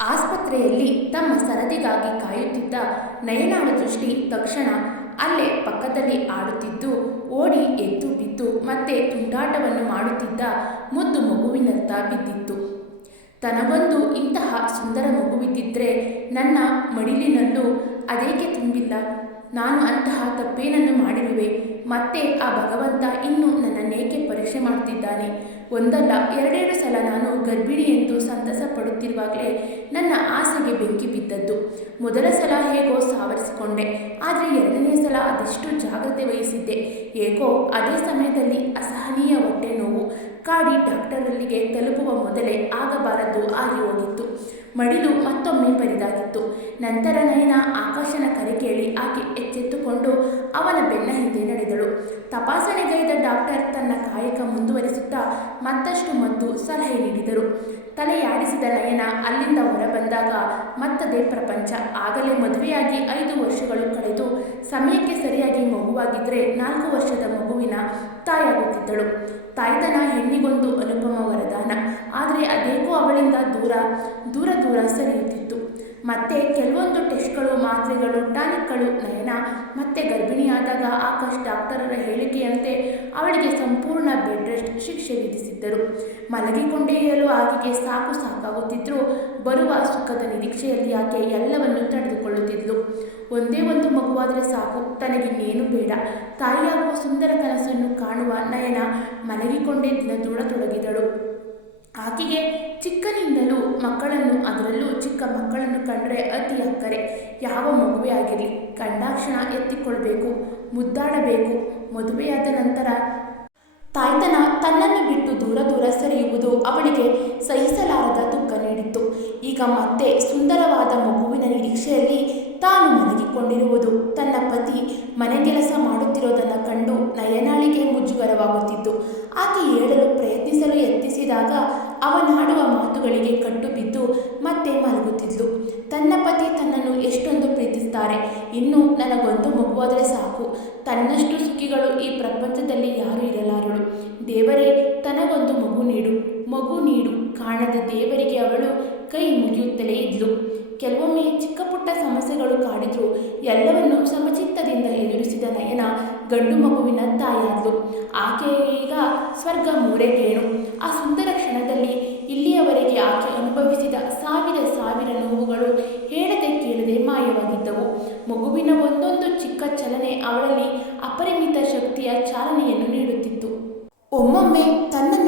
ಆಸ್ಪತ್ರೆಯಲ್ಲಿ ತಮ್ಮ ಸರದಿಗಾಗಿ ಕಾಯುತ್ತಿದ್ದ ನಯನಾಳ ದೃಷ್ಟಿ ತಕ್ಷಣ ಅಲ್ಲೇ ಪಕ್ಕದಲ್ಲಿ ಆಡುತ್ತಿದ್ದು, ಓಡಿ ಎದ್ದು ಬಿದ್ದು ಮತ್ತೆ ತುಂಟಾಟವನ್ನು ಮಾಡುತ್ತಿದ್ದ ಮುದ್ದು ಮಗುವಿನತ್ತ ಬಿದ್ದಿತ್ತು. ತನಗೊಂದು ಇಂತಹ ಸುಂದರ ಮಗುವಿದ್ದಿದ್ರೆ ನನ್ನ ಮಡಿಲಿನಲ್ಲೂ ಅದೇಕೆ ತುಂಬಿಲ್ಲ? ನಾನು ಅಂತಹ ತಪ್ಪೇನನ್ನು ಮಾಡಿರುವೆ. ಮತ್ತೆ ಆ ಭಗವಂತ ಇನ್ನೂ ನನ್ನನ್ನೇಕೆ ಪರೀಕ್ಷೆ ಮಾಡುತ್ತಿದ್ದಾನೆ ಒಂದಲ್ಲ, ಎರಡೆರಡು ಸಲ ನಾನು ಗರ್ಭಿಣಿ ಎಂದು ಸಂತಸ ಪಡುತ್ತಿರುವಾಗಲೇ ನನ್ನ ಆಸೆಗೆ ಬೆಂಕಿ ಬಿದ್ದದ್ದು. ಮೊದಲ ಸಲ ಹೇಗೋ ಸಾವರಿಸಿಕೊಂಡೆ, ಆದರೆ ಎರಡನೇ ಸಲ ಅದೆಷ್ಟು ಜಾಗ್ರತೆ ವಹಿಸಿದ್ದೆ. ಹೇಗೋ ಅದೇ ಸಮಯದಲ್ಲಿ ಅಸಹನೀಯ ಹೊಟ್ಟೆ ನೋವು ಕಾಡಿ ಡಾಕ್ಟರಲ್ಲಿಗೆ ತಲುಪುವ ಮೊದಲೇ ಆಗಬಾರದು ಆಗಿ ಹೋಗಿತ್ತು ಮಡಿಲು ಮತ್ತೊಮ್ಮೆ ಬರಿದಾಗಿತ್ತು. ನಂತರ ನಯನ ಆಕಾಶನ ಕರೆ ಕೇಳಿ ಆಕೆ ಎಚ್ಚೆತ್ತುಕೊಂಡು ಅವನ ಬೆನ್ನ ಹಿಂದೆ ನಡೆದಳು ತಪಾಸಣೆಗೈದ ಡಾಕ್ಟರ್ ತನ್ನ ಕಾಯಕ ಮುಂದುವರಿಸುತ್ತಾ ಮತ್ತಷ್ಟು ಮದ್ದು ಸಲಹೆ ನೀಡಿದರು. ತಲೆಯಾಡಿಸಿದ ನಯನ ಅಲ್ಲಿಂದ ಹೊರಬಂದಾಗ ಮತ್ತದೇ ಪ್ರಪಂಚ. ಆಗಲೇ ಮದುವೆಯಾಗಿ ಐದು ವರ್ಷಗಳು ಕಳೆದು ಸಮಯಕ್ಕೆ ಸರಿಯಾಗಿ ಮಗುವಾಗಿದ್ದರೆ ನಾಲ್ಕು ವರ್ಷದ ಮಗುವಿನ ತಾಯಾಗುತ್ತಿದ್ದಳು ತಾಯ್ತನ ಹೆಣ್ಣಿಗೊಂದು ಅನುಪಮ ವರದಾನ. ಆದರೆ ಅದೇಕೋ ಅವಳಿಂದ ದೂರ ದೂರ ದೂರ ಸರಿಯುತ್ತಿತ್ತು. ಮತ್ತೆ ಕೆಲವೊಂದು ಟೆಸ್ಟ್ಗಳು, ಮಾತ್ರೆಗಳು, ಟಾನಿಕ್ಗಳು ನಯನ, ಮತ್ತೆ ಗರ್ಭಿಣಿಯಾದಾಗ ಆಕಾಶ್ ಡಾಕ್ಟರರ ಹೇಳಿಕೆಯಂತೆ ಅವಳಿಗೆ ಸಂಪೂರ್ಣ ಬೆಡ್ ರೆಸ್ಟ್ ಶಿಕ್ಷೆ ವಿಧಿಸಿದ್ದರು. ಮಲಗಿಕೊಂಡೇ ಇರಲು ಆಕೆಗೆ ಸಾಕು ಸಾಕಾಗುತ್ತಿದ್ದರೂ ಬರುವ ಸುಖದ ನಿರೀಕ್ಷೆಯಲ್ಲಿ ಆಕೆ ಎಲ್ಲವನ್ನು ತಡೆದುಕೊಳ್ಳುತ್ತಿದ್ಲು. ಒಂದೇ ಒಂದು ಮಗುವಾದರೆ ಸಾಕು, ತನಗಿನ್ನೇನು ಬೇಡ. ತಾಯಿಯಾಗುವ ಸುಂದರ ಕನಸನ್ನು ಕಾಣುವ ನಯನ ಮಲಗಿಕೊಂಡೇ ದಿನ ದೂಡತೊಡಗಿದಳು ಆಕೆಗೆ ಚಿಕ್ಕನಿಂದಲೂ ಮಕ್ಕಳನ್ನು, ಅದರಲ್ಲೂ ಚಿಕ್ಕ ಮಕ್ಕಳನ್ನು ಕಂಡರೆ ಅತಿ ಅಕ್ಕರೆ. ಯಾವ ಮಗುವೆ ಆಗಿರಲಿ ಕಂಡಾಕ್ಷಣ ಎತ್ತಿಕೊಳ್ಬೇಕು, ಮುದ್ದಾಡಬೇಕು. ಮದುವೆಯಾದ ನಂತರ ತಾಯ್ತನ ತನ್ನನ್ನು ಬಿಟ್ಟು ದೂರ ದೂರ ಸರಿಯುವುದು ಅವಳಿಗೆ ಸಹಿಸಲಾರದ ದುಃಖ ನೀಡಿತ್ತು. ಈಗ ಮತ್ತೆ ಸುಂದರವಾದ ಮಗುವಿನ ನಿರೀಕ್ಷೆಯಲ್ಲಿ ತಾನು ಮಲಗಿಕೊಂಡಿರುವುದು. ತನ್ನ ಪತಿ ಮನೆ ಕೆಲಸ ಮಾಡುತ್ತಿರೋದನ್ನು ಕಂಡು ನಯನಾಳಿಗೆ ಮುಜುಗರವಾಗುತ್ತಿತ್ತು. ಆಕೆ ಹೇಳಲು ಪ್ರಯತ್ನಿಸಲು ಯತ್ನಿಸಿದಾಗ ಅವನಾಡುವ ಮಾತುಗಳಿಗೆ ಕಟ್ಟು ಬಿದ್ದು ಮತ್ತೆ ಮಲಗುತ್ತಿದ್ಲು. ತನ್ನ ಪತಿ ತನ್ನನ್ನು ಎಷ್ಟೊಂದು ಪ್ರೀತಿಸ್ತಾರೆ. ಇನ್ನು ನನಗೊಂದು ಮಗುವಾದರೆ ಸಾಕು. ತನ್ನಷ್ಟು ಸುಖಿಗಳು ಈ ಪ್ರಪಂಚದಲ್ಲಿ ಯಾರೂ ಇರಲಾರಳು. ದೇವರೇ, ತನಗೊಂದು ಮಗು ನೀಡು. ಮಗು ನೀಡು. ಕಾಣದ ದೇವರಿಗೆ ಅವಳು ಕೈ ಮುಗಿಯುತ್ತಲೇ ಇದ್ಲು. ಕೆಲವೊಮ್ಮೆ ಚಿಕ್ಕ ಪುಟ್ಟ ಸಮಸ್ಯೆಗಳು ಕಾಡಿದ್ರು, ಎಲ್ಲವನ್ನು ಸಮಚಿತ್ತದಿಂದ ಎದುರಿಸಿದ ನಯನ ಗಂಡು ಮಗುವಿನ ತಾಯಿಯಾದ್ಲು. ಆಕೆ ಈಗ ಸ್ವರ್ಗ ಮೂರೆಗೇಣು ಆ ಸುಂದರ ಕ್ಷಣದಲ್ಲಿ ಇಲ್ಲಿಯವರೆಗೆ ಆಕೆ ಅನುಭವಿಸಿದ ಸಾವಿರ ಸಾವಿರ ನೋವುಗಳು ಹೇಳದೆ ಕೇಳದೆ ಮಾಯವಾಗಿದ್ದವು. ಮಗುವಿನ ಒಂದೊಂದು ಚಿಕ್ಕ ಚಲನೆ ಅವಳಲ್ಲಿ ಅಪರಿಮಿತ ಶಕ್ತಿಯ ಚಾಲನೆಯನ್ನು ನೀಡುತ್ತಿತ್ತು. ಒಮ್ಮೊಮ್ಮೆ ತನ್ನನ್ನು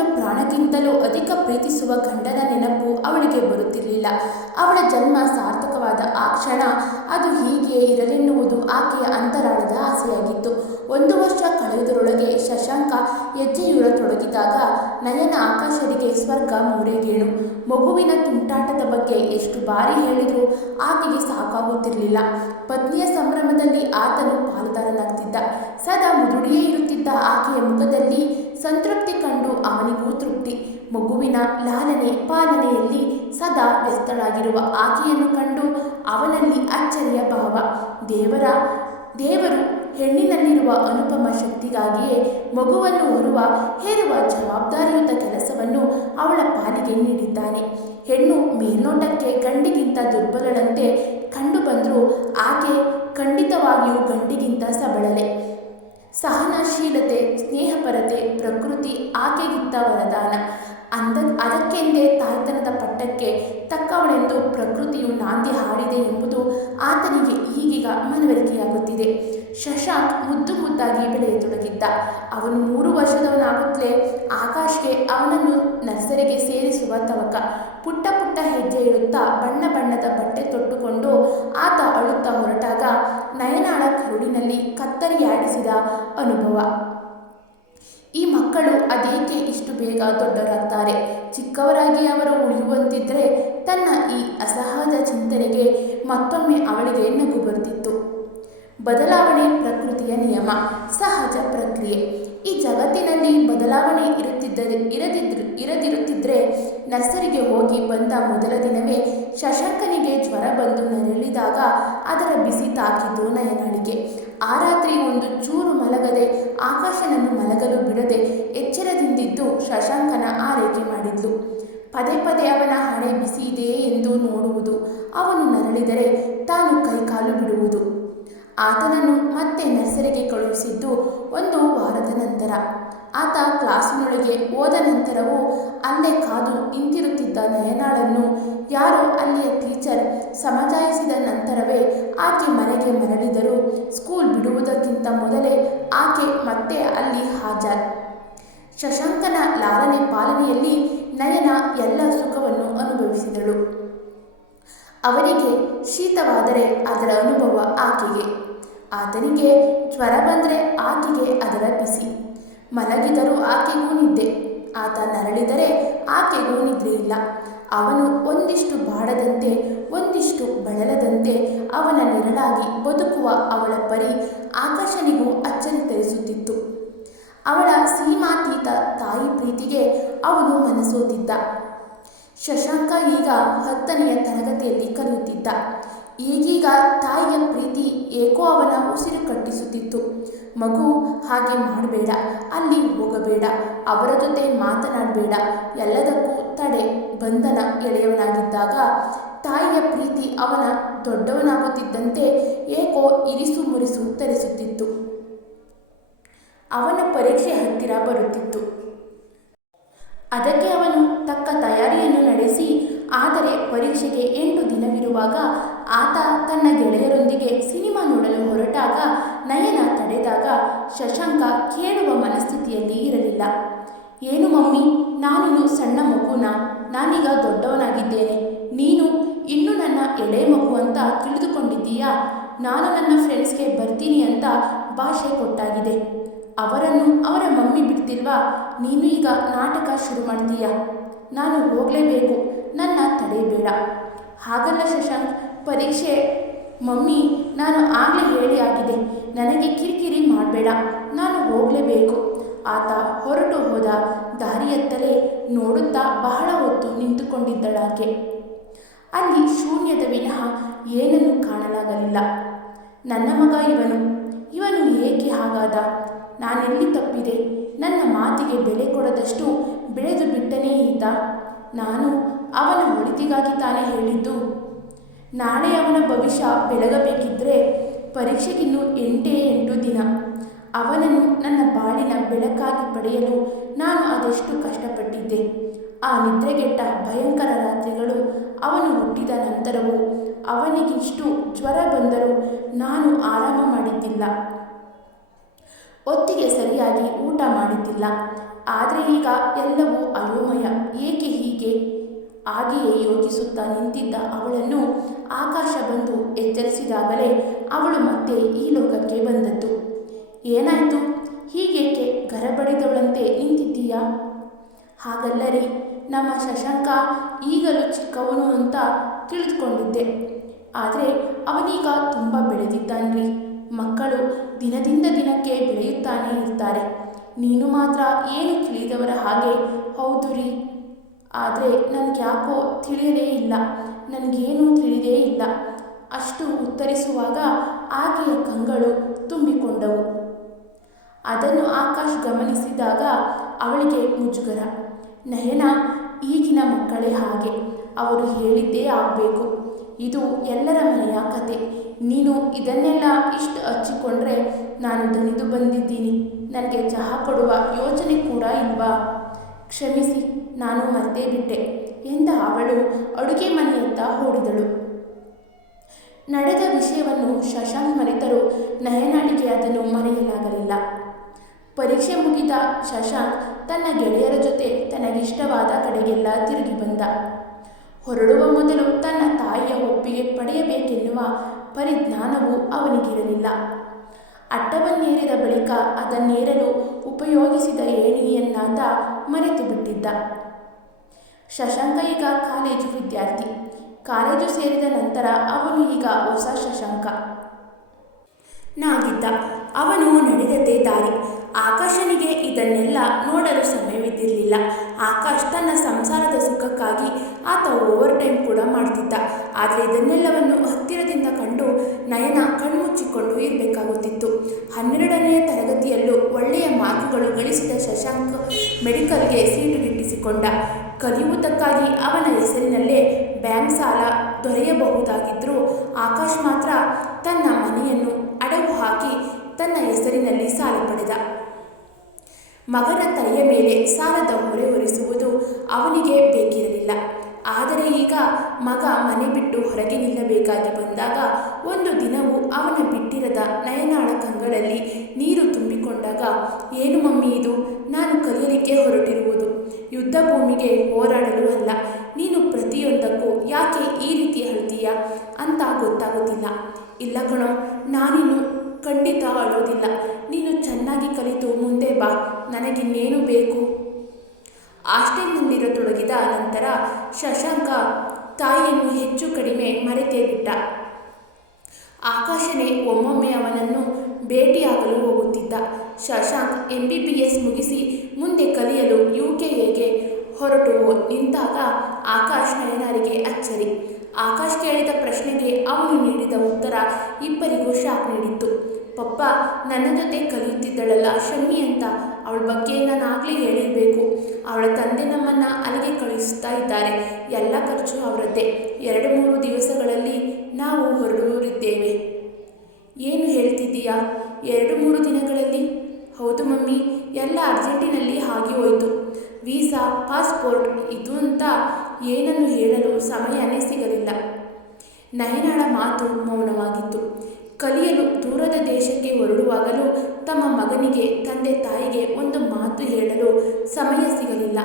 ಪ್ರಾಣಕ್ಕಿಂತಲೂ ಅಧಿಕ ಪ್ರೀತಿಸುವ ಗಂಡನ ನೆನಪು ಅವಳಿಗೆ ಬರುತ್ತಿರಲಿಲ್ಲ. ಅವಳ ಜನ್ಮ ಸಾರ್ಥಕವಾದ ಆ ಕ್ಷಣ ಅದು ಹೀಗೆ ಇರಲೆನ್ನುವುದು ಆಕೆಯ ಅಂತರಾಳದ ಆಸೆಯಾಗಿತ್ತು. ಒಂದು ವರ್ಷ ಕಳೆಯುವುದರೊಳಗೆ ಶಶಾಂಕ ಹೆಜ್ಜೆಯೂರತೊಡಗಿದಾಗ ನಯನ ಆಕಾಶರಿಗೆ ಸ್ವರ್ಗ ಮೂರೆಗೇಣು ಮಗುವಿನ ತುಂಟಾಟದ ಬಗ್ಗೆ ಎಷ್ಟು ಬಾರಿ ಹೇಳಿದರೂ ಆಕೆಗೆ ಸಾಕಾಗುತ್ತಿರಲಿಲ್ಲ. ಪತ್ನಿಯ ಸಂಭ್ರಮದಲ್ಲಿ ಆತನು ಪಾಲುದಾರನಾಗ್ತಿದ್ದ. ಸದಾ ಮುದುಡಿಯೇ ಇರುತ್ತಿದ್ದ ಆಕೆಯ ಮುಖದಲ್ಲಿ ಸಂತೃಪ್ತಿ ಕಂಡು ತೃಪ್ತಿ ಮಗುವಿನ ಲಾಲನೆ, ಪಾಲನೆಯಲ್ಲಿ ಸದಾ ವ್ಯಸ್ತಳಾಗಿರುವ ಆಕೆಯನ್ನು ಕಂಡು ಅವನಲ್ಲಿ ಅಚ್ಚರಿಯ ಭಾವ. ದೇವರ, ದೇವರು ಹೆಣ್ಣಿನಲ್ಲಿರುವ ಅನುಪಮ ಶಕ್ತಿಗಾಗಿಯೇ ಮಗುವನ್ನು ಹೊರುವ ಹೇರುವ ಜವಾಬ್ದಾರಿಯುತ ಕೆಲಸವನ್ನು ಅವಳ ಪಾಲಿಗೆ ನೀಡಿದ್ದಾನೆ. ಹೆಣ್ಣು ಮೇಲ್ನೋಟಕ್ಕೆ ಗಂಡಿಗಿಂತ ದುರ್ಬಲಳಂತೆ ಕಂಡುಬಂದರೂ ಆಕೆ ಖಂಡಿತವಾಗಿಯೂ ಗಂಡಿಗಿಂತ ಸಬಳಲೆ ಸಹನಶೀಲತೆ, ಸ್ನೇಹಪರತೆ, ಪ್ರಕೃತಿ ಆಕೆಗಿತ್ತ ವರದಾನ. ಅಂದ, ಅದಕ್ಕೆಂದೇ ತಾಯ್ತನದ ಪಟ್ಟಕ್ಕೆ ತಕ್ಕವಳೆಂದು ಪ್ರಕೃತಿಯು ನಾಂದಿ ಹಾಡಿದೆ ಎಂಬುದು ಆತನಿಗೆ ಈಗೀಗ ಮನವರಿಕೆಯಾಗುತ್ತಿದೆ. ಶಶಾಂಕ್ ಮುದ್ದು ಮುದ್ದಾಗಿ ಬೆಳೆಯತೊಡಗಿದ್ದ. ಅವನು ಮೂರು ವರ್ಷದವನಾಗುತ್ತಲೇ ಆಕಾಶ್ಗೆ ಅವನನ್ನು ನರ್ಸರಿಗೆ ಸೇರಿಸುವ ತವಕ. ಪುಟ್ಟ ಪುಟ್ಟ ಹೆಜ್ಜೆ ಇಡುತ್ತಾ ಬಣ್ಣ ಬಣ್ಣದ ಬಟ್ಟೆ ತೊಟ್ಟುಕೊಂಡು ಆತ ಅಳುತ್ತಾ ಹೊರಟಾಗ ನಯನಾಳ ಕರುಳಿನಲ್ಲಿ ಕತ್ತರಿಯಾಡಿಸಿದ ಅನುಭವ. ಈ ಮಕ್ಕಳು ಅದೇಕೆ ಇಷ್ಟು ಬೇಗ ದೊಡ್ಡವರಾಗ್ತಾರೆ ಚಿಕ್ಕವರಾಗಿ ಅವರು ಉಳಿಯುವಂತಿದ್ದರೆ ತನ್ನ ಈ ಅಸಹಜ ಚಿಂತನೆಗೆ ಮತ್ತೊಮ್ಮೆ ಅವಳಿಗೆ ನಗು ಬರುತ್ತಿತ್ತು ಬದಲಾವಣೆ ಪ್ರಕೃತಿಯ ನಿಯಮ, ಸಹಜ ಪ್ರಕ್ರಿಯೆ. ಈ ಜಗತ್ತಿನಲ್ಲಿ ಬದಲಾವಣೆ ಇರುತ್ತಿದ್ದರೆ ಇರದಿದ್ರು ಇರದಿರುತ್ತಿದ್ದರೆ ನರ್ಸರಿಗೆ ಹೋಗಿ ಬಂದ ಮೊದಲ ದಿನವೇ ಶಶಾಂಕನಿಗೆ ಜ್ವರ ಬಂದು ನರಳಿದಾಗ ಅದರ ಬಿಸಿ ತಾಕಿತು ನಯನಾಳಿಗೆ. ಆ ರಾತ್ರಿ ಒಂದು ಚೂರು ಮಲಗದೆ ಆಕಾಶನನ್ನು ಮಲಗಲು ಬಿಡದೆ ಎಚ್ಚರದಿಂದಿದ್ದು ಶಶಾಂಕನ ಆರೈಕೆ ಮಾಡಿದ್ಲು. ಪದೇ ಪದೇ ಅವನ ಹಣೆ ಬಿಸಿ ಇದೆಯೇ ಎಂದು ನೋಡುವುದು. ಅವನು ನರಳಿದರೆ ತಾನು ಕೈಕಾಲು ಬಿಡುವುದು. ಆತನನ್ನು ಮತ್ತೆ ನರ್ಸರಿಗೆ ಕಳುಹಿಸಿದ್ದು ಒಂದು ವಾರದ ನಂತರ. ಆತ ಕ್ಲಾಸಿನೊಳಗೆ ಹೋದ ನಂತರವೂ ಅಲ್ಲೇ ಕಾದು ನಿಂತಿರುತ್ತಿದ್ದ ನಯನಾಳನ್ನು ಯಾರು ಅಲ್ಲಿಯ ಟೀಚರ್ ಸಮಜಾಯಿಸಿದ ನಂತರವೇ ಆಕೆ ಮನೆಗೆ ಮರಳಿದರು ಸ್ಕೂಲ್ ಬಿಡುವುದಕ್ಕಿಂತ ಮೊದಲೇ ಆಕೆ ಮತ್ತೆ ಅಲ್ಲಿ ಹಾಜರ್ ಶಶಾಂಕನ ಲಾಲನೆ ಪಾಲನೆಯಲ್ಲಿ ನಯನ ಎಲ್ಲ ಸುಖವನ್ನು ಅನುಭವಿಸಿದಳು. ಅವರಿಗೆ ಶೀತವಾದರೆ ಅದರ ಅನುಭವ ಆಕೆಗೆ. ಆತನಿಗೆ ಜ್ವರ ಬಂದರೆ ಆಕೆಗೆ ಅದರ ಬಿಸಿ ಮಲಗಿದರೂ ಆಕೆಗೂ ನಿದ್ದೆ. ಆತ ನರಳಿದರೆ ಆಕೆಗೂ ನಿದ್ರೆ ಇಲ್ಲ. ಅವನು ಒಂದಿಷ್ಟು ಬಾಡದಂತೆ, ಒಂದಿಷ್ಟು ಬಳಲದಂತೆ ಅವನ ನೆರಳಾಗಿ ಬದುಕುವ ಅವಳ ಪರಿ ಆಕಾಶನಿಗೂ ಅಚ್ಚರಿ ತರಿಸುತ್ತಿತ್ತು. ಅವಳ ಸೀಮಾತೀತ ತಾಯಿ ಪ್ರೀತಿಗೆ ಅವನು ಮನಸೋತಿದ್ದ. ಶಶಾಂಕ ಈಗ ಹತ್ತನೆಯ ತರಗತಿಯಲ್ಲಿ ಕಲಿಯುತ್ತಿದ್ದ. ಈಗೀಗ ತಾಯಿಯ ಪ್ರೀತಿ ಏಕೋ ಅವನ ಉಸಿರು ಕಟ್ಟಿಸುತ್ತಿತ್ತು. ಮಗು, ಹಾಗೆ ಮಾಡಬೇಡ, ಅಲ್ಲಿ ಹೋಗಬೇಡ, ಅವರ ಜೊತೆ ಮಾತನಾಡಬೇಡ, ಎಲ್ಲದಕ್ಕೂ ತಡೆ, ಬಂಧನ ಎಳೆಯವನಾಗಿದ್ದಾಗ ತಾಯಿಯ ಪ್ರೀತಿ ಅವನ ದೊಡ್ಡವನಾಗುತ್ತಿದ್ದಂತೆ ಏಕೋ ಇರಿಸು ಮುರಿಸು ತರಿಸುತ್ತಿತ್ತು. ಅವನ ಪರೀಕ್ಷೆ ಹತ್ತಿರ ಬರುತ್ತಿತ್ತು. ಅದಕ್ಕೆ ಅವನು ತಕ್ಕ ತಯಾರಿಯನ್ನು ನಡೆಸಿ ಆದರೆ ಪರೀಕ್ಷೆಗೆ ಎಂಟು ದಿನವಿರುವಾಗ ಆತ ತನ್ನ ಗೆಳೆಯರೊಂದಿಗೆ ಸಿನಿಮಾ ನೋಡಲು ಹೊರಟಾಗ ನಯನ ತಡೆದಾಗ ಶಶಾಂಕ ಕೇಳುವ ಮನಸ್ಥಿತಿಯಲ್ಲಿ ಇರಲಿಲ್ಲ. ಏನು ಮಮ್ಮಿ, ನಾನಿನ್ನು ಸಣ್ಣ ಮಗುನ? ನಾನೀಗ ದೊಡ್ಡವನಾಗಿದ್ದೇನೆ. ನೀನು ಇನ್ನು ನನ್ನ ಎಳೆ ಮಗು ಅಂತ ತಿಳಿದುಕೊಂಡಿದ್ದೀಯಾ? ನಾನು ನನ್ನ ಫ್ರೆಂಡ್ಸ್ಗೆ ಬರ್ತೀನಿ ಅಂತ ಭಾಷೆ ಕೊಟ್ಟಾಗಿದೆ. ಅವರನ್ನು ಅವರ ಮಮ್ಮಿ ಬಿಡ್ತಿಲ್ವಾ? ನೀನು ಈಗ ನಾಟಕ ಶುರು ಮಾಡ್ತೀಯಾ? ನಾನು ಹೋಗಲೇಬೇಕು. ನನ್ನ ತಡೆಯಬೇಡ ಹಾಗಲ್ಲ ಶಶಾಂಕ್, ಪರೀಕ್ಷೆ, ಮಮ್ಮಿ, ನಾನು ಆಗಲೇ ಹೇಳಿ ಆಗಿದೆ. ನನಗೆ ಕಿರಿಕಿರಿ ಮಾಡಬೇಡ. ನಾನು ಹೋಗಲೇಬೇಕು. ಆತ ಹೊರಟು ಹೋದ ದಾರಿಯತ್ತಲೇ ನೋಡುತ್ತಾ ಬಹಳ ಹೊತ್ತು ನಿಂತುಕೊಂಡಿದ್ದಳಾಕೆ. ಅಲ್ಲಿ ಶೂನ್ಯದ ವಿನಃ ಏನನ್ನು ಕಾಣಲಾಗಲಿಲ್ಲ. ನನ್ನ ಮಗ ಇವನು. ಇವನು ಏಕೆ ಹಾಗಾದ? ನಾನೆಲ್ಲಿ ತಪ್ಪಿದೆ? ನನ್ನ ಮಾತಿಗೆ ಬೆಲೆ ಕೊಡದಷ್ಟು ಬೆಳೆದು ಬಿಟ್ಟನೇ ಈತ. ನಾನು ಅವನ ಒಳಿತಿಗಾಗಿ ತಾನೇ ಹೇಳಿದ್ದು. ನಾಳೆ ಅವನ ಭವಿಷ್ಯ ಬೆಳಗಬೇಕಿದ್ರೆ ಪರೀಕ್ಷೆಗಿನ್ನು ಎಂಟೇ ಎಂಟು ದಿನ. ಅವನನ್ನು ನನ್ನ ಬಾಳಿನ ಬೆಳಕಾಗಿ ಪಡೆಯಲು ನಾನು ಅದೆಷ್ಟು ಕಷ್ಟಪಟ್ಟಿದ್ದೆ. ಆ ನಿದ್ರೆಗೆಟ್ಟ ಭಯಂಕರ ರಾತ್ರಿಗಳು ಅವನು ಹುಟ್ಟಿದ ನಂತರವೂ ಅವನಿಗಿಷ್ಟು ಜ್ವರ ಬಂದರೂ ನಾನು ಆರಾಮ ಮಾಡಿದ್ದಿಲ್ಲ. ಹೊತ್ತಿಗೆ ಸರಿಯಾಗಿ ಊಟ ಮಾಡಿದ್ದಿಲ್ಲ. ಆದರೆ ಈಗ ಎಲ್ಲವೂ ಅಯೋಮಯ. ಏಕೆ ಹೀಗೆ? ಹಾಗೆಯೇ ಯೋಚಿಸುತ್ತಾ ನಿಂತಿದ್ದ ಅವಳನ್ನು ಆಕಾಶ ಬಂದು ಎಚ್ಚರಿಸಿದಾಗಲೇ ಅವಳು ಮತ್ತೆ ಈ ಲೋಕಕ್ಕೆ ಬಂದದ್ದು. ಏನಾಯಿತು? ಹೀಗೇಕೆ ಗರಬಡಿದವಳಂತೆ ನಿಂತಿದ್ದೀಯಾ? ಹಾಗಲ್ಲ ರೀ ನಮ್ಮ ಶಶಾಂಕ ಈಗಲೂ ಚಿಕ್ಕವನು ಅಂತ ತಿಳಿದುಕೊಂಡಿದ್ದೆ. ಆದರೆ ಅವನೀಗ ತುಂಬ ಬೆಳೆದಿದ್ದಾನ್ರಿ. ಮಕ್ಕಳು ದಿನದಿಂದ ದಿನಕ್ಕೆ ಬೆಳೆಯುತ್ತಾನೆ ಇರ್ತಾರೆ. ನೀನು ಮಾತ್ರ ಏನು ತಿಳಿದವರ ಹಾಗೆ? ಹೌದು ರೀ. ಆದರೆ ನನಗ್ಯಾಕೋ ತಿಳಿಯಲೇ ಇಲ್ಲ. ನನಗೇನೂ ತಿಳಿದೇ ಇಲ್ಲ. ಅಷ್ಟು ಉತ್ತರಿಸುವಾಗ ಆಕೆಯ ಕಂಗಳು ತುಂಬಿಕೊಂಡವು. ಅದನ್ನು ಆಕಾಶ್ ಗಮನಿಸಿದಾಗ ಅವಳಿಗೆ ಮುಜುಗರ. ನಯನ, ಈಗಿನ ಮಕ್ಕಳೇ ಹಾಗೆ. ಅವರು ಹೇಳಿದ್ದೇ ಆಗಬೇಕು. ಇದು ಎಲ್ಲರ ಮನೆಯ ಕತೆ. ನೀನು ಇದನ್ನೆಲ್ಲ ಇಷ್ಟು ಹಚ್ಚಿಕೊಂಡ್ರೆ ನಾನು ದಣಿದು ಬಂದಿದ್ದೀನಿ. ನನಗೆ ಚಹಾ ಕೊಡುವ ಯೋಚನೆ ಕೂಡ ಇಲ್ವಾ? ಕ್ಷಮಿಸಿ, ನಾನು ಮತ್ತೆ ಬಿಟ್ಟೆ ಎಂದ ಅವಳು ಅಡುಗೆ ಮನೆಯತ್ತ ಓಡಿದಳು. ನಡೆದ ವಿಷಯವನ್ನು ಶಶಾಂಕ್ ಮರೆತರೂ ನಯನಾಳಿಗೆ ಅದನ್ನು ಮರೆಯಲಾಗಲಿಲ್ಲ. ಪರೀಕ್ಷೆ ಮುಗಿದ ಶಶಾಂಕ್ ತನ್ನ ಗೆಳೆಯರ ಜೊತೆ ತನಗಿಷ್ಟವಾದ ಕಡೆಗೆಲ್ಲ ತಿರುಗಿ ಬಂದ. ಹೊರಡುವ ಮೊದಲು ತನ್ನ ತಾಯಿಯ ಒಪ್ಪಿಗೆ ಪಡೆಯಬೇಕೆನ್ನುವ ಪರಿಜ್ಞಾನವೂ ಅವನಿಗಿರಲಿಲ್ಲ. ಅಟ್ಟವನ್ನೇರಿದ ಬಳಿಕ ಅದನ್ನೇರಲು ಉಪಯೋಗಿಸಿದ ಏಣಿಯನ್ನಾತ ಮರೆತು ಬಿಟ್ಟಿದ್ದ. ಶಶಾಂಕ ಈಗ ಕಾಲೇಜು ವಿದ್ಯಾರ್ಥಿ. ಕಾಲೇಜು ಸೇರಿದ ನಂತರ ಅವನು ಈಗ ಹೊಸ ಶಶಾಂಕ. ನಾಗಿದ್ದ. ಅವನು ನಡೆದದೇ ದಾರಿ. ಆಕಾಶನಿಗೆ ಇದನ್ನೆಲ್ಲ ನೋಡಲು ಸಮಯವಿದ್ದಿರಲಿಲ್ಲ. ಆಕಾಶ್ ತನ್ನ ಸಂಸಾರದ ಸುಖಕ್ಕಾಗಿ ಆತ ಓವರ್ ಟೈಮ್ ಕೂಡ ಮಾಡ್ತಿದ್ದ. ಆದರೆ ಇದನ್ನೆಲ್ಲವನ್ನು ಹತ್ತಿರದಿಂದ ಕಂಡು ನಯನ ಕಣ್ಮುಚ್ಚಿಕೊಂಡು ಇರಬೇಕಾಗುತ್ತಿತ್ತು. ಹನ್ನೆರಡನೆಯ ತರಗತಿಯಲ್ಲೂ ಒಳ್ಳೆಯ ಮಾರ್ಕ್ಗಳು ಗಳಿಸಿದ ಶಶಾಂಕ್ ಮೆಡಿಕಲ್ಗೆ ಸೀಟು ಗಿಟ್ಟಿಸಿಕೊಂಡ. ಕಲಿಯುವುದಕ್ಕಾಗಿ ಅವನ ಹೆಸರಿನಲ್ಲೇ ಬ್ಯಾಂಕ್ ಸಾಲ ದೊರೆಯಬಹುದಾಗಿದ್ದರೂ ಆಕಾಶ್ ಮಾತ್ರ ತನ್ನ ಮನೆಯನ್ನು ಅಡವು ಹಾಕಿ ತನ್ನ ಹೆಸರಿನಲ್ಲಿ ಸಾಲ ಪಡೆದ. ಮಗನ ತಲೆಯ ಮೇಲೆ ಸಾಲದ ಹೊರೆ ಹೊರಿಸುವುದು ಅವನಿಗೆ ಬೇಕಿರಲಿಲ್ಲ. ಆದರೆ ಈಗ ಮಗ ಮನೆ ಬಿಟ್ಟು ಹೊರಗೆ ನಿಲ್ಲಬೇಕಾಗಿ ಬಂದಾಗ ಒಂದು ದಿನವೂ ಅವನ ಬಿಟ್ಟಿರದ ನಯನಾಳ ಕಂಗಳಲ್ಲಿ ನೀರು ತುಂಬಿಕೊಂಡಾಗ, ಏನು ಮಮ್ಮಿ ಇದು? ನಾನು ಕಲಿಯಲಿಕ್ಕೆ ಹೊರಟಿರುವುದು. ಯುದ್ಧ ಭೂಮಿಗೆ ಹೋರಾಡಲು ಅಲ್ಲ. ನೀನು ಪ್ರತಿಯೊಂದಕ್ಕೂ ಯಾಕೆ ಈ ರೀತಿ ಹೇಳ್ತೀಯ ಅಂತ ಗೊತ್ತಾಗುತ್ತಿಲ್ಲ. ಇಲ್ಲ ಕಣೋ, ನಾನಿನ್ನು ಖಂಡಿತ ಅಳೋದಿಲ್ಲ. ನೀನು ಚೆನ್ನಾಗಿ ಕಲಿತು ಮುಂದೆ ಬಾ, ನನಗಿನ್ನೇನು ಬೇಕು? ಹಾಸ್ಟೆಲ್ನಲ್ಲಿರತೊಡಗಿದ ನಂತರ ಶಶಾಂಕ ತಾಯಿಯನ್ನು ಹೆಚ್ಚು ಕಡಿಮೆ ಮರೆತೇ ಬಿಟ್ಟ ಆಕಾಶನೇ ಒಮ್ಮೊಮ್ಮೆ ಅವನನ್ನು ಭೇಟಿಯಾಗಲು ಹೋಗುತ್ತಿದ್ದ. Shashank M B B S ಮುಗಿಸಿ ಮುಂದೆ ಕಲಿಯಲು ಯು ಕೆ ಎಗೆ ಹೊರಟು ನಿಂತಾಗ ಆಕಾಶ್ ನಯನಾರಿಗೆ ಅಚ್ಚರಿ. ಆಕಾಶ್ ಕೇಳಿದ ಪ್ರಶ್ನೆಗೆ ಅವನು ನೀಡಿದ ಉತ್ತರ ಇಬ್ಬರಿಗೂ ಶಾಕ್ ನೀಡಿತ್ತು. ಪಪ್ಪ, ನನ್ನ ಜೊತೆ ಕಲಿಯುತ್ತಿದ್ದಳಲ್ಲ ಶಮ್ಮಿ ಅಂತ. ಅವಳ ಬಗ್ಗೆ ನಾನು ಆಗಲೇ ಹೇಳಿರಬೇಕು. ಅವಳ ತಂದೆ ನಮ್ಮನ್ನು ಅಲ್ಲಿಗೆ ಕಳಿಸ್ತಾ ಇದ್ದಾರೆ. ಎಲ್ಲ ಖರ್ಚು ಅವರದ್ದೇ. ಎರಡು ಮೂರು ದಿವಸಗಳಲ್ಲಿ ನಾವು ಹೊರಡೂರಿದ್ದೇವೆ. ಏನು ಹೇಳ್ತಿದ್ದೀಯಾ? ಎರಡು ಮೂರು ದಿನಗಳಲ್ಲಿ? ಹೌದು ಮಮ್ಮಿ, ಎಲ್ಲ ಅರ್ಜೆಂಟಿನಲ್ಲಿ ಹಾಗೆ ಹೋಯಿತು. ವೀಸಾ, ಪಾಸ್ಪೋರ್ಟ್, ಇದು ಅಂತ ಏನನ್ನು ಹೇಳಲು ಸಮಯನೇ ಸಿಗಲಿಲ್ಲ ನಯನಾಳ ಮಾತು ಮೌನವಾಗಿತ್ತು. ಕಲಿಯಲು ದೂರದ ದೇಶಕ್ಕೆ ಹೊರಡುವಾಗಲೂ ತಮ್ಮ ಮಗನಿಗೆ, ತಂದೆ ತಾಯಿಗೆ ಒಂದು ಮಾತು ಹೇಳಲು ಸಮಯ ಸಿಗಲಿಲ್ಲ.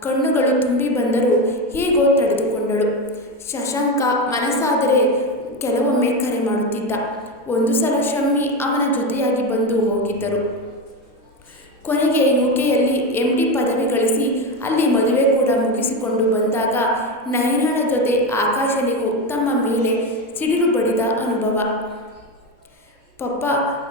ಕಣ್ಣುಗಳು ತುಂಬಿ ಬಂದರೂ ಹೇಗೋ ತಡೆದುಕೊಂಡಳು. ಶಶಾಂಕ ಮನಸ್ಸಾದರೆ ಕೆಲವೊಮ್ಮೆ ಕರೆ ಮಾಡುತ್ತಿದ್ದ. ಒಂದು ಸಲ ಶಮ್ಮಿ ಅವನ ಜೊತೆಯಾಗಿ ಬಂದು ಹೋಗಿದ್ದರು. ಕೊನೆಗೆ ಯು ಕೆಯಲ್ಲಿ ಎಂ ಡಿ ಪದವಿ ಗಳಿಸಿ ಅಲ್ಲಿ ಮದುವೆ ಕೂಡ ಮುಗಿಸಿಕೊಂಡು ಬಂದಾಗ ನಯನಾಳ ಜೊತೆ ಆಕಾಶನಿಗೂ ತಮ್ಮ ಮೇಲೆ ಸಿಡಿಲು ಬಡಿದ ಅನುಭವ. ಪಪ್ಪ,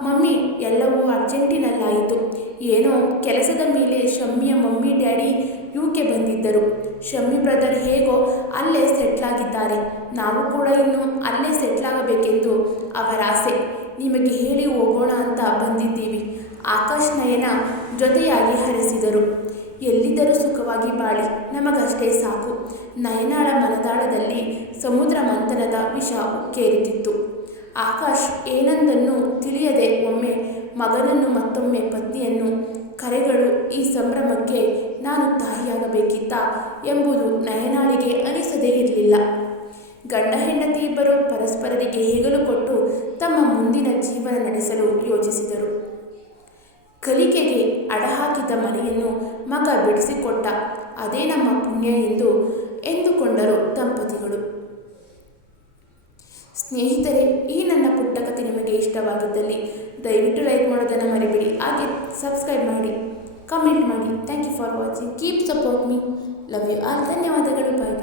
ಮಮ್ಮಿ, ಎಲ್ಲವೂ ಅರ್ಜೆಂಟಿನಲ್ಲಾಯಿತು. ಏನೋ ಕೆಲಸದ ಮೇಲೆ ಶಮ್ಮಿಯ ಮಮ್ಮಿ, ಡ್ಯಾಡಿ ಯು ಕೆ ಬಂದಿದ್ದರು. ಶಮ್ಮಿ ಬ್ರದರ್ ಹೇಗೋ ಅಲ್ಲೇ ಸೆಟ್ಲಾಗಿದ್ದಾರೆ. ನಾವು ಕೂಡ ಇನ್ನು ಅಲ್ಲೇ ಸೆಟ್ಲಾಗಬೇಕೆಂದು ಅವರ ಆಸೆ. ನಿಮಗೆ ಹೇಳಿ ಹೋಗೋಣ ಅಂತ ಬಂದಿದ್ದೀವಿ. ಆಕಾಶ್ ನಯನ ಜೊತೆಯಾಗಿ ಹರಿಸಿದರು. ಎಲ್ಲಿದ್ದರೂ ಸುಖವಾಗಿ ಬಾಳಿ, ನಮಗಷ್ಟೇ ಸಾಕು. ನಯನಾಳ ಮನದಾಳದಲ್ಲಿ ಸಮುದ್ರ ಮಂಥನದ ವಿಷ ಕೇರಿತಿತ್ತು ಆಕಾಶ್ ಏನೊಂದನ್ನು ತಿಳಿಯದೆ ಒಮ್ಮೆ ಮಗನನ್ನು ಮತ್ತೊಮ್ಮೆ ಪತ್ನಿಯನ್ನು, ಕರೆಗಳು ಈ ಸಂಭ್ರಮಕ್ಕೆ ನಾನು ತಾಯಿಯಾಗಬೇಕಿತ್ತ ಎಂಬುದು ನಯನಾಳಿಗೆ ಅನಿಸದೇ ಇರಲಿಲ್ಲ. ಗಂಡ ಹೆಂಡತಿ ಇಬ್ಬರು ಪರಸ್ಪರರಿಗೆ ಹೆಗಲು ಕೊಟ್ಟು ತಮ್ಮ ಮುಂದಿನ ಜೀವನ ನಡೆಸಲು ಯೋಚಿಸಿದರು. ಕಲಿಕೆಗೆ ಅಡಹಾಕಿದ ಮನೆಯನ್ನು ಮಗ ಬಿಡಿಸಿಕೊಟ್ಟ ಅದೇ ನಮ್ಮ ಪುಣ್ಯ ಎಂದು ಎಂದುಕೊಂಡರು ದಂಪತಿಗಳು. ಸ್ನೇಹಿತರೆ, ಈ ನನ್ನ ಪುಟ್ಟ ಕಥೆ ನಿಮಗೆ ಇಷ್ಟವಾಗಿದ್ದಲ್ಲಿ ದಯವಿಟ್ಟು ಲೈಕ್ ಮಾಡೋದನ್ನು ಮರಿಬೇಡಿ. ಹಾಗೆ ಸಬ್ಸ್ಕ್ರೈಬ್ ಮಾಡಿ, ಕಮೆಂಟ್ ಮಾಡಿ. Thank you for watching keep support me love you all ಧನ್ಯವಾದಗಳು. ಬಾಯ್